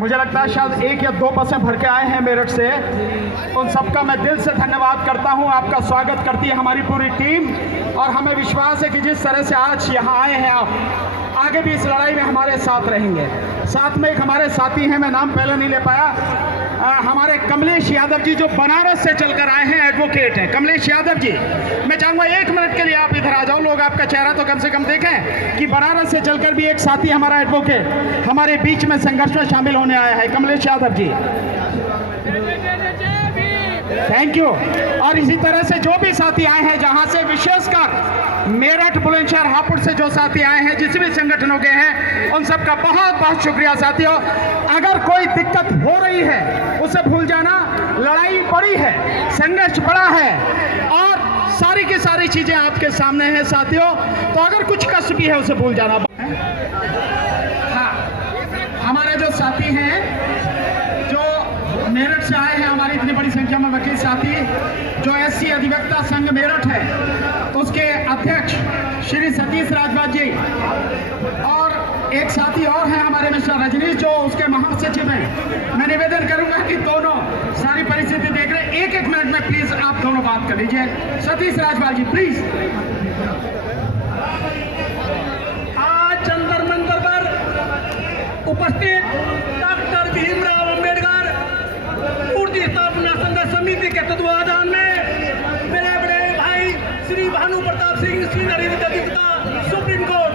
मुझे लगता है शायद 1 या 2 बसें भर के आए हैं मेरठ से। उन सबका मैं दिल से धन्यवाद करता हूं। आपका स्वागत करती है हमारी पूरी टीम और हमें विश्वास है कि जिस तरह से आज यहाँ आए हैं आप, आगे भी इस लड़ाई में हमारे साथ रहेंगे। साथ में एक हमारे साथी हैं, मैं नाम पहले नहीं ले पाया, हमारे कमलेश यादव जी जो बनारस से चलकर आए हैं, एडवोकेट हैं कमलेश यादव जी। मैं चाहूँगा 1 मिनट के लिए आप इधर आ जाओ, लोग आपका चेहरा तो कम से कम देखें कि बनारस से चलकर भी एक साथी हमारा एडवोकेट हमारे बीच में संघर्ष में शामिल होने आया है। Kamlesh Yadav ji, thank you. और इसी तरह से जो भी साथी आए हैं, जहां से विशेषकर मेरठ, बुलंदशहर, हापुड़ से जो साथी आए हैं, जिस भी संगठनों के हैं, उन सबका बहुत बहुत शुक्रिया साथियों। अगर कोई दिक्कत हो रही है उसे भूल जाना, लड़ाई बड़ी है, संघर्ष बड़ा है और सारी की सारी चीजें आपके सामने हैं साथियों। तो अगर कुछ कष्ट भी है उसे भूल जाना। हाँ, हमारे जो साथी हैं मेरठ से आए हैं, हमारी इतनी बड़ी संख्या में वकील साथी, जो SC अधिवक्ता संघ मेरठ है उसके अध्यक्ष श्री सतीश राजवाज जी, और एक साथी और हैं हमारे मिस्टर रजनीश जो उसके महासचिव हैं। मैं निवेदन करूंगा कि दोनों सारी परिस्थिति देख रहे हैं, 1-1 मिनट में प्लीज आप दोनों बात कर लीजिए। सतीश राजवाज जी प्लीज। आज जंतर मंतर पर उपस्थित डॉक्टर भीमराव अंबेडकर मूर्ति स्थापना संघर्ष समिति के तत्वाधान में मेरे बड़े भाई श्री भानु प्रताप सिंह, श्री नरेंद्र गुप्ता, सुप्रीम कोर्ट,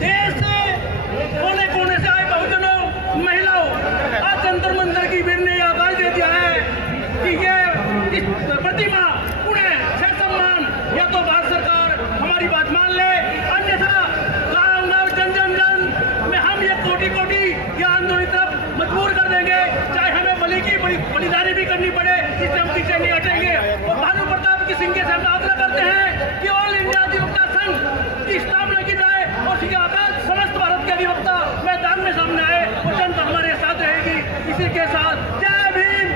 देश से कोने कोने से आए बहुजनों, महिलाओं, आज जंतर मंतर की भीड़ ने आगाज दे दिया है कि ये इस प्रतिमा उन्हें सम्मान या तो भारत सरकार हमारी बात मान ले, अन्यथा गाँव गाँव जन जन जन में हम ये कोटि कोटि या आंदोलन तरफ मजबूर कर देंगे, चाहे हमें बलि की बलिदानी भी करनी पड़े, इससे हम पीछे नहीं हटेंगे। और भानु प्रताप की सिंह से हम आग्रह करते हैं कि ऑल इंडिया अधिवक्ता संघ की स्थापना की जाए और इसके आधार समस्त भारत के अधिवक्ता मैदान में सामने आए और जनता हमारे साथ रहेगी। इसी के साथ जय भीम,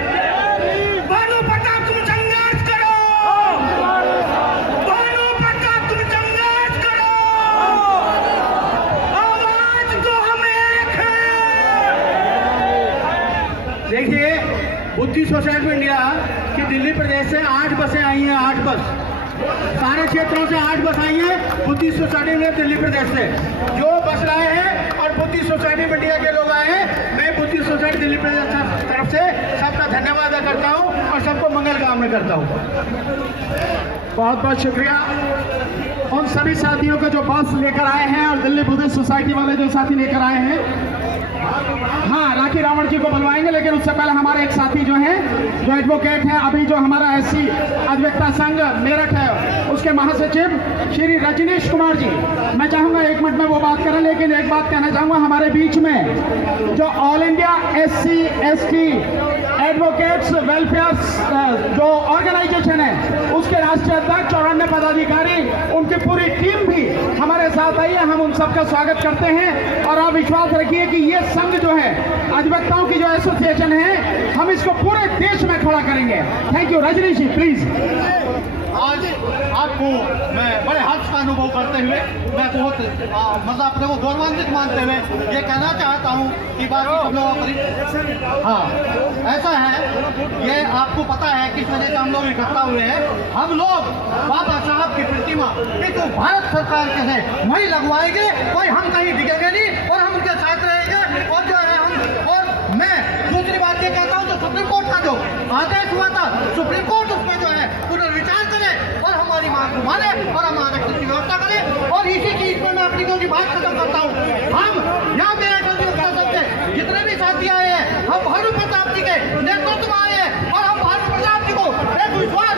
भानु प्रताप तुम संघर्ष करो, भानु प्रताप तुम संघर्ष करो, आवाज तो हम एक है। देखिए, बुद्धि सोसाइटी ऑफ इंडिया की दिल्ली प्रदेश से 8 बसें आई हैं, 8 बस, सारे क्षेत्रों से 8 बस आई हैं बुद्धि सोसाइटी में दिल्ली प्रदेश से। जो बस लाए हैं और बुद्धि सोसाइटी ऑफ इंडिया के लोग आए हैं, मैं बुद्धि सोसाइटी दिल्ली प्रदेश तरफ से सबका धन्यवाद करता हूं और सबको मंगल कामना करता हूं। बहुत बहुत शुक्रिया उन सभी साथियों को जो बस लेकर आए हैं और दिल्ली बुद्धिस्ट सोसाइटी वाले जो साथी लेकर आए हैं। हाँ, राखी रावण जी को बुलवाएंगे, लेकिन उससे पहले हमारे एक साथी जो हैं, जो एडवोकेट हैं, अभी जो हमारा SC अधिवक्ता संघ मेरठ है उसके महासचिव श्री रजनीश कुमार जी, मैं चाहूंगा 1 मिनट में वो बात करें। लेकिन एक बात कहना चाहूंगा, हमारे बीच में जो all India SC ST advocates welfare जो ऑर्गेनाइजेशन है उसके राष्ट्रीय अध्यक्ष और अन्य पदाधिकारी, उनकी पूरी टीम भी हमारे साथ आई है। हम उन सबका स्वागत करते हैं और आप विश्वास रखिए कि ये संघ जो है, अधिवक्ताओं की जो एसोसिएशन है, हम इसको पूरे देश में खड़ा करेंगे। Thank you. Rajneesh ji please. आज आपको मैं बड़े हर्ष का अनुभव करते हुए, मैं बहुत मतलब अपने को गौरवान्वित मानते हुए ये कहना चाहता हूँ कि बाकी सब लोग, हाँ ऐसा है, ये आपको पता है किस वजह से हम लोग इकट्ठा हुए हैं। हम लोग बाबा साहब की प्रतिमा तो भारत सरकार के है वही लगवाएंगे, कोई हम कहीं दिखेंगे नहीं और हम उनके साथ रहेंगे। और जो है हम, और मैं दूसरी बात ये कहता हूँ, जो सुप्रीम कोर्ट का जो आदेश हुआ था, सुप्रीम कोर्ट उसमें जो है पुनर्विचार करे और हमारी मांग को माने और हम आरक्षण की व्यवस्था करें। और इसी चीज पर मैं अपनी कोई बात खत्म करता हूँ। हम यहाँ पे जितने भी साथी आए हैं, हम भानु प्रताप जी के नेतृत्व में आए हैं और हम भानु प्रताप जी को एक विश्वास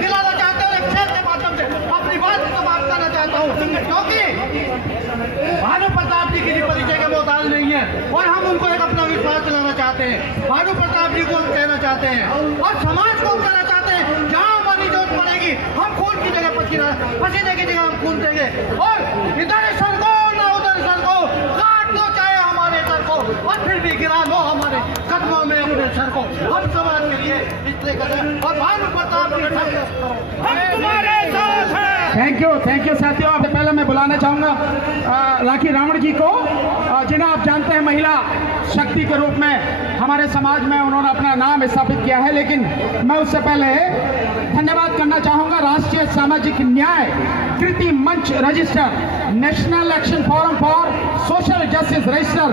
दिलाना चाहते हैं, एक खेल के माध्यम से अपनी बात समाप्त करना चाहता हूँ। क्योंकि भानु प्रताप जी किसी परिचय के मोहताज नहीं है और हम उनको एक अपना विश्वास दिलाना चाहते हैं। भानु प्रताप जी को हम कहना चाहते हैं और समाज को कहना चाहते हैं, जहाँ हमारी जरूरत पड़ेगी हम खून की जगह पसीने की जगह हम खून देंगे। और इधर सर को ना उधर सर को काट दो, चाहे हमारे सर को, और फिर भी गिरा लो हमारे कदमों में अपने सर को। हम समाज के लिए इसलिए करें और भानु प्रताप हम तुम्हारे साथ हैं। थैंक यू साथियों। पहले मैं बुलाना चाहूँगा राखी रावण जी को, जिन्हें आप जानते हैं महिला शक्ति के रूप में हमारे समाज में उन्होंने अपना नाम स्थापित किया है। लेकिन मैं उससे पहले धन्यवाद करना चाहूँगा राष्ट्रीय सामाजिक न्याय कृति मंच register, national action forum for social justice register,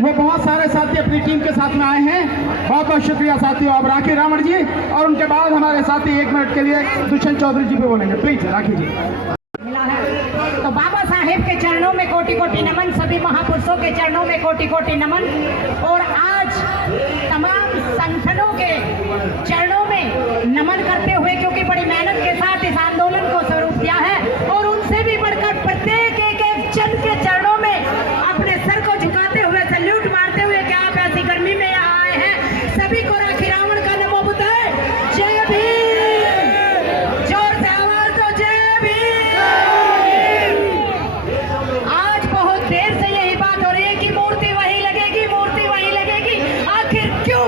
वो बहुत सारे साथी अपनी टीम के साथ में आए हैं। बहुत बहुत शुक्रिया साथियों। अब राखी रावण जी और उनके बाद हमारे साथी 1 मिनट के लिए दुष्यंत चौधरी जी पे बोलेंगे। प्लीज राखी जी। मिला है तो बाबा साहेब के चरणों में कोटि कोटि नमन, सभी महापुरुषों के चरणों में कोटि कोटि नमन। और आज तमाम संगठनों के चरणों में नमन करते हुए, क्योंकि बड़ी मेहनत के साथ इस आंदोलन को स्वरूप दिया है, और उनसे भी बढ़कर प्रत्येक एक जन के चरणों में अपने सर को झुकाते हुए, सैल्यूट मारते हुए कि आप ऐसी गर्मी में यहाँ आए हैं, सभी को राखी रावण का नमो बुद्धाय, जय भीम। जोर से आवाज दो, जय भीम। आज बहुत देर से यही बात हो रही है कि मूर्ति वहीं लगेगी, मूर्ति वहीं लगेगी। आखिर क्यों?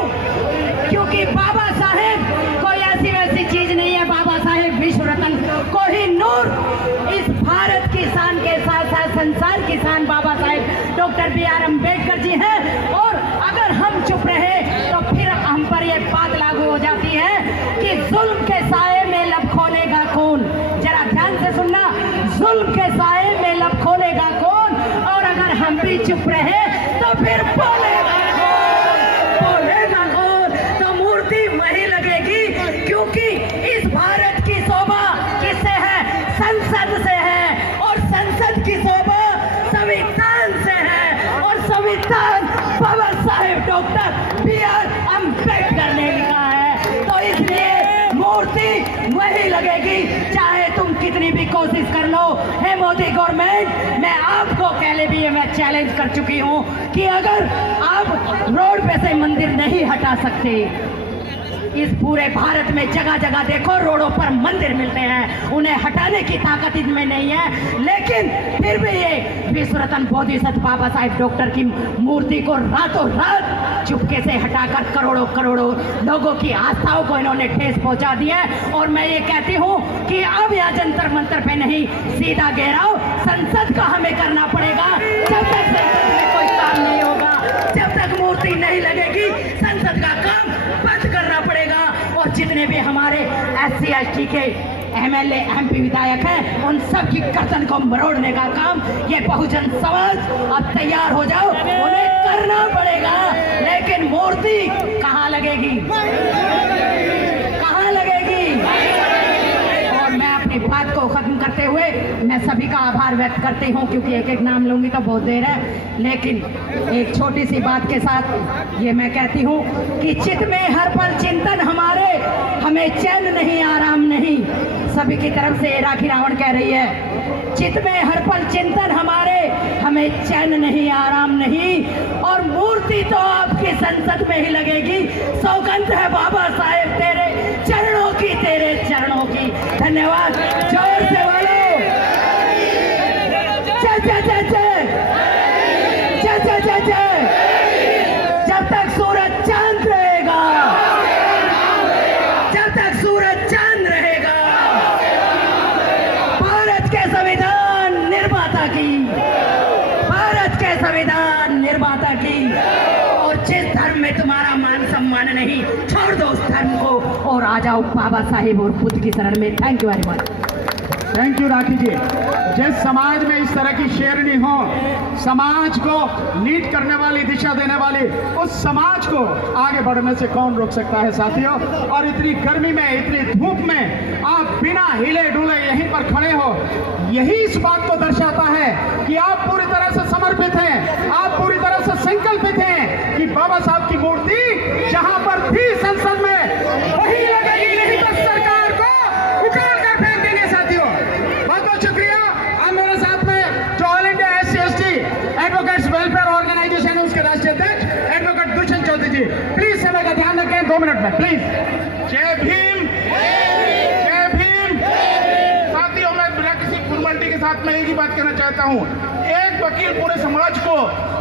क्योंकि बाबा साहेब कोई ऐसी वैसी चीज नहीं है। बाबा साहेब विश्व रत्न, कोहिनूर, इस भारत की शान के साथ साथ संसार की शान बाबा साहेब डॉक्टर BR अम्बेडकर जी हैं। और अगर हम चुप रहे तो फिर हम पर यह बात लागू हो जाती है कि जुल्म के साए में लब खोलेगा कौन। जरा ध्यान से सुनना, जुल्म के साए में लब खोलेगा कौन। और अगर हम भी चुप रहे तो फिर बोलेगा कौन, बोलेगा कौन। तो मूर्ति वहीं लगेगी, क्योंकि इस भारत की शोभा किससे है? संसद से है। और संसद की शोभा संविधान से है। और संविधान बाबा साहेब डॉक्टर BR अम्बेडकर ने लिखा है। तो इसलिए मूर्ति वही लगेगी, चाहे तुम कितनी भी कोशिश कर लो। हे मोदी गवर्नमेंट, मैं आपको पहले भी ये मैं चैलेंज कर चुकी हूँ कि अगर आप रोड पे से मंदिर नहीं हटा सकते, इस पूरे भारत में जगह जगह देखो रोडों पर मंदिर मिलते हैं, उन्हें हटाने की ताकत इनमें नहीं है। लेकिन फिर भी ये विश्व रत्न बोधिसत्व बाबा साहेब डॉक्टर की मूर्ति को रातों रात चुपके से हटाकर करोड़ों करोड़ों लोगों की आस्थाओं को इन्होंने ठेस पहुंचा दी है। और मैं ये कहती हूँ कि अब यहाँ जंतर मंतर पे नहीं, सीधा घेराव संसद का हमें करना पड़ेगा। जब तक संसद में कोई काम नहीं होगा, जब तक मूर्ति नहीं लगेगी, संसद का काम बंद करना पड़ेगा। और जितने भी हमारे SC ST के MLA MP विधायक हैं, उन सब की गर्दन को मरोड़ने का काम ये बहुजन समाज अब तैयार हो जाओ, उन्हें करना पड़ेगा। लेकिन मूर्ति कहाँ लगेगी? कहाँ लगेगी? और मैं अपनी बात को खत्म करते हुए मैं सभी का आभार व्यक्त करती हूँ, क्योंकि एक एक नाम लूंगी तो बहुत देर है। लेकिन एक छोटी सी बात के साथ ये मैं कहती हूँ कि चित में हर पल चिंतन हमारे, हमें चैन नहीं आराम नहीं। सभी की तरफ से राखी रावण कह रही है, चित में हर पल चिंतन हमारे, हमें चैन नहीं आराम नहीं। और मूर्ति तो आपकी संसद में ही लगेगी। सौगंध है बाबा साहेब तेरे चरणों की, तेरे चरणों की। धन्यवाद। जोर से बोलो, जय जय जय जय जय जय जय जय। जब तक सूरज चांद रहेगा, जब तक सूरज चांद रहेगा, भारत के संविधान निर्माता की, भारत के संविधान निर्माता की। और जिस धर्म में तुम्हारा मान सम्मान नहीं, छोड़ दो उस धर्म को और आ जाओ बाबा साहेब और बुद्ध की शरण में। Thank you very much. Thank you Rakhi ji. जिस समाज में इस तरह की शेरनी हो, समाज को लीड करने वाली, दिशा देने वाली, उस समाज को आगे बढ़ने से कौन रोक सकता है साथियों। और इतनी गर्मी में, इतनी धूप में आप बिना हिले डुले यहीं पर खड़े हो, यही इस बात को दर्शाता है कि आप पूरी तरह से समर्पित हैं, आप पूरी तरह से संकल्पित हैं कि बाबा साहब की मूर्ति जहां पर थी संसद में वही लगेगी, नहीं तो सरकार को उखाड़ कर फेंक देंगे साथियों। बहुत बहुत शुक्रिया। अब मेरे साथ में जो all India SC ST advocates welfare organisation है, उसके राष्ट्रीय अध्यक्ष एडवोकेट दुष्यंत चौधरी जी, प्लीज समय का ध्यान रखें, 2 मिनट में प्लीज। जय भीम, जय भीम। साथियों, मैं बिना किसी फॉर्मेलिटी के साथ मैं एक ही बात कहना चाहता हूँ। एक वकील पूरे समाज को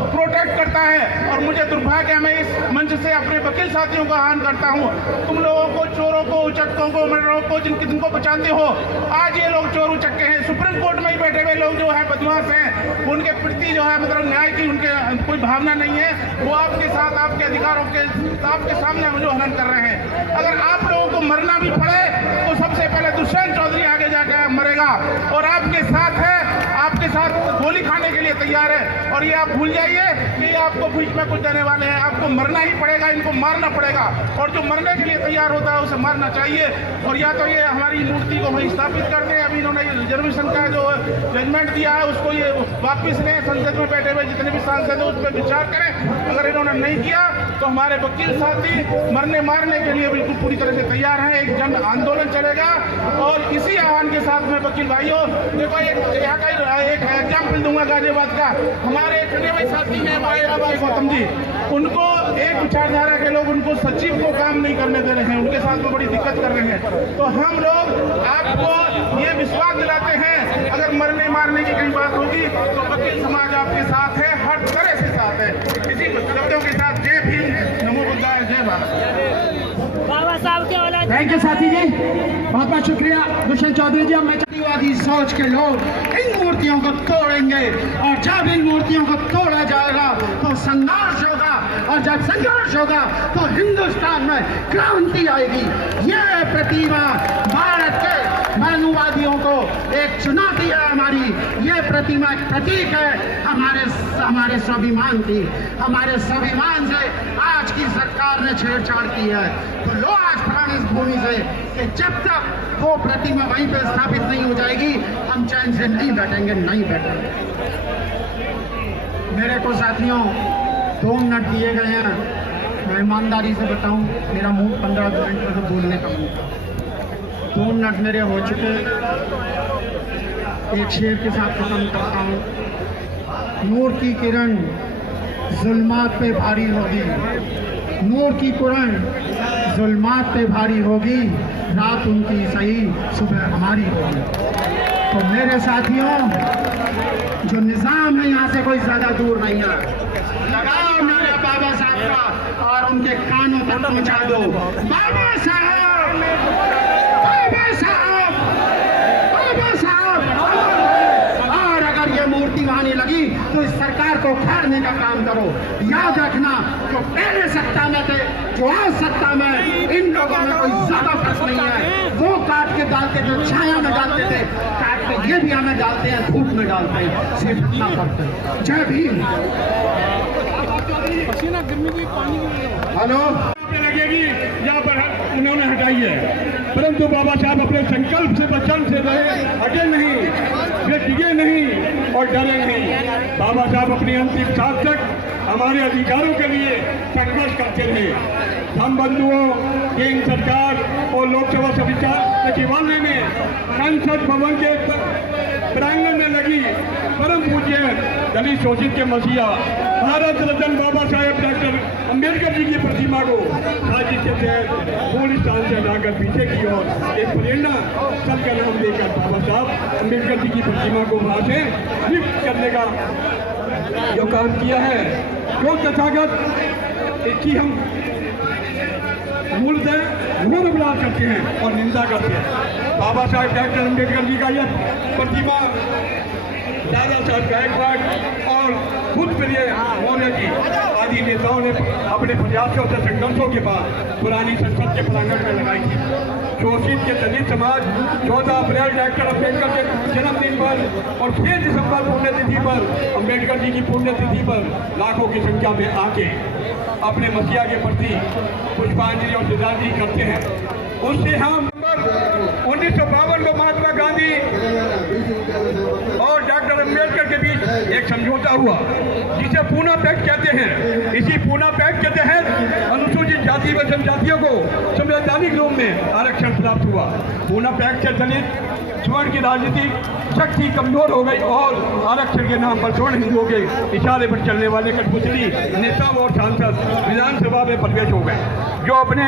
प्रोटेक्ट अट्रैक्ट करता है। और मुझे दुर्भाग्य है, मैं इस मंच से अपने वकील साथियों का आह्वान करता हूँ, तुम लोगों को, चोरों को, उचक्कों को, मर्डरों को, जिनको बचाते हो, आज ये लोग चोर उचक्के हैं, सुप्रीम कोर्ट में ही बैठे हुए लोग जो है बदमाश हैं, उनके प्रति जो है मतलब न्याय की उनके कोई भावना नहीं है, वो आपके साथ आपके अधिकारों के आपके सामने जो हनन कर रहे हैं। अगर आप लोगों को मरना भी पड़े तो सबसे पहले दुष्यंत चौधरी आगे जाकर मरेगा और आपके साथ है, आपके साथ गोली खाने के लिए तैयार है। और ये आप भूल जाइए कि ये आपको बीच में कुछ देने वाले हैं, आपको मरना ही पड़ेगा, इनको मारना पड़ेगा। और जो मरने के लिए तैयार होता है उसे मारना चाहिए। और या तो ये हमारी मूर्ति को वहीं स्थापित कर दें, अभी इन्होंने रिजर्वेशन का जो जजमेंट दिया है उसको ये वापिस लें, संसद में बैठे हुए जितने भी सांसद हैं उस पर विचार करें। अगर इन्होंने नहीं किया तो हमारे वकील साथी मरने मारने के लिए बिल्कुल पूरी तरह से तैयार हैं। एक जन आंदोलन चलेगा और इसी आह्वान के साथ में वकील भाइयों, देखो यहाँ का एक एग्जाम्पल दूंगा गाजियाबाद का। हमारे खड़े भाई साथी हैं भाई गौतम जी, उनको एक विचारधारा के लोग उनको सचिव को काम नहीं करने दे रहे हैं, उनके साथ में बड़ी दिक्कत कर रहे हैं। तो हम लोग आपको ये विश्वास दिलाते हैं, अगर मरने मारने की कहीं बात होगी तो वकील समाज आपके साथ है, हर तरह से साथ है। इसी शब्दों के साथ जय भीम, नमो बुद्धाय, जय भारत। बाबा साहब के औलाद। थैंक यू साथी जी, बहुत बहुत शुक्रिया दुष्यंत चौधरी जी। अब मैं जातिवादी सोच के लोग इन मूर्तियों को तोड़ेंगे और जब इन मूर्तियों को तोड़ा जाएगा तो संघर्ष होगा और जब संघर्ष होगा तो हिंदुस्तान में क्रांति आएगी। ये प्रतिमा भारत के मानववादियों को एक चुनौती है हमारी। ये प्रतिमा एक प्रतीक है हमारे स्वाभिमान की। हमारे स्वाभिमान से आज की सरकार ने छेड़छाड़ की है। तो लो आज प्राण इस भूमि से कि जब तक वो प्रतिमा वहीं पे स्थापित नहीं हो जाएगी हम चैन से नहीं बैठेंगे, नहीं बैठेंगे। मेरे को साथियों 2 मिनट दिए गए हैं, मैं ईमानदारी से बताऊं, मेरा मुंह 15 मिनट में बोलने का मुंह था। 2 मिनट मेरे हो चुके। एक शेर के साथ खत्म करता हूँ। नूर की किरण जुल्मात पे भारी होगी, नूर की किरण जुल्मात पे भारी होगी, रात उनकी सही सुबह हमारी होगी। तो मेरे साथियों, जो निज़ाम है यहाँ से कोई ज़्यादा दूर नहीं है। लगाओ नारा बाबा साहब का और उनके कानों तक पहुँचा दो, बाबा साहब, बाबा साहब, बाबा साहब। और अगर ये मूर्ति वहां नहीं लगी तो इस सरकार को उखाड़ने का काम करो। याद रखना, जो पहले सत्ता में थे, जो आज सत्ता में, इन लोगों में कोई ज्यादा फर्क नहीं है। वो काट के डालते थे, छाया में डालते थे, काट के ये भी हमें डालते हैं, धूप में डालते हैं, सिर्फ इतना फर्क है। जय भीम। हेलो लगेगी यहाँ पर उन्होंने हटाई है, परंतु बाबा साहब अपने संकल्प से वचन से रहे, हटे नहीं, वे डिगे नहीं और डरे नहीं। बाबा साहब अपनी अंतिम सांस तक हमारे अधिकारों के लिए संघर्ष करते रहे। हम बंधुओं, केंद्र सरकार और लोकसभा सचिवालय में संसद भवन के प्रांगण में लगी परम पूज्य दलित शोषित के मसीहा भारत रत्न बाबा साहेब डॉक्टर अम्बेडकर जी की प्रतिमा को साजिश के तहत पूरी स्थान से हटाकर पीछे की ओर एक प्रेरणा स्थल का नाम देकर बाबा साहब अम्बेडकर जी की प्रतिमा को वहां से लिफ्ट करने का जो काम किया है, जो तथागत की हम मूलतः घोर विरोध करते हैं और निंदा करते हैं। बाबा साहेब डॉक्टर अम्बेडकर जी का यह प्रतिमा दादा साहब गायकवाड़ और खुद प्रिय मौर्य जी आदि नेताओं ने अपने प्रयासों से संघर्षों के बाद पुरानी संसद के प्रांगण में लगाई थी। शोषित के दलित समाज 14 अप्रैल डॉक्टर अम्बेडकर के जन्मदिन पर और 6 दिसंबर पुण्यतिथि पर अम्बेडकर जी की पुण्यतिथि पर लाखों की संख्या में आके अपने मसीहा के प्रति पुष्पांजलि और श्रद्धांजलि करते हैं। उससे हम 1952 को महात्मा गांधी और डॉक्टर अम्बेडकर के बीच एक समझौता हुआ जिसे पूना पैक्ट कहते हैं। इसी पूना पैक्ट के तहत अनुसूचित जाति व जनजातियों को संवैधानिक रूप में आरक्षण प्राप्त हुआ। पूना पैक्ट से दलित स्वर्ण की राजनीतिक शक्ति कमजोर हो गई और आरक्षण के नाम पर स्वर्ण हिंदुओं के इशारे पर चलने वाले कठपुतली नेता और सांसद विधानसभा में प्रवेश हो गए, जो अपने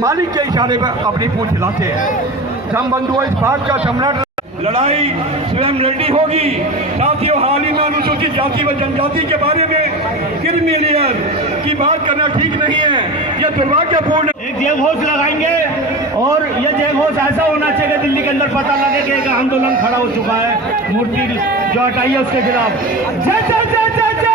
मालिक के इशारे पर अपनी पूंछ हिलाते हैं। हम बंधुओं, इस बात का सम्राट लड़ाई स्वयं लड़नी होगी। साथियों, हाल ही में अनुसूचित जाति व जनजाति के बारे में क्रिमिनल की बात करना ठीक नहीं है, यह दुर्भाग्यपूर्ण। एक जय घोष लगाएंगे और यह जय घोष ऐसा होना चाहिए दिल्ली के अंदर पता लगे कि एक आंदोलन खड़ा हो चुका है, मूर्ति जो हटाई है उसके खिलाफ। जय जय जय जय जय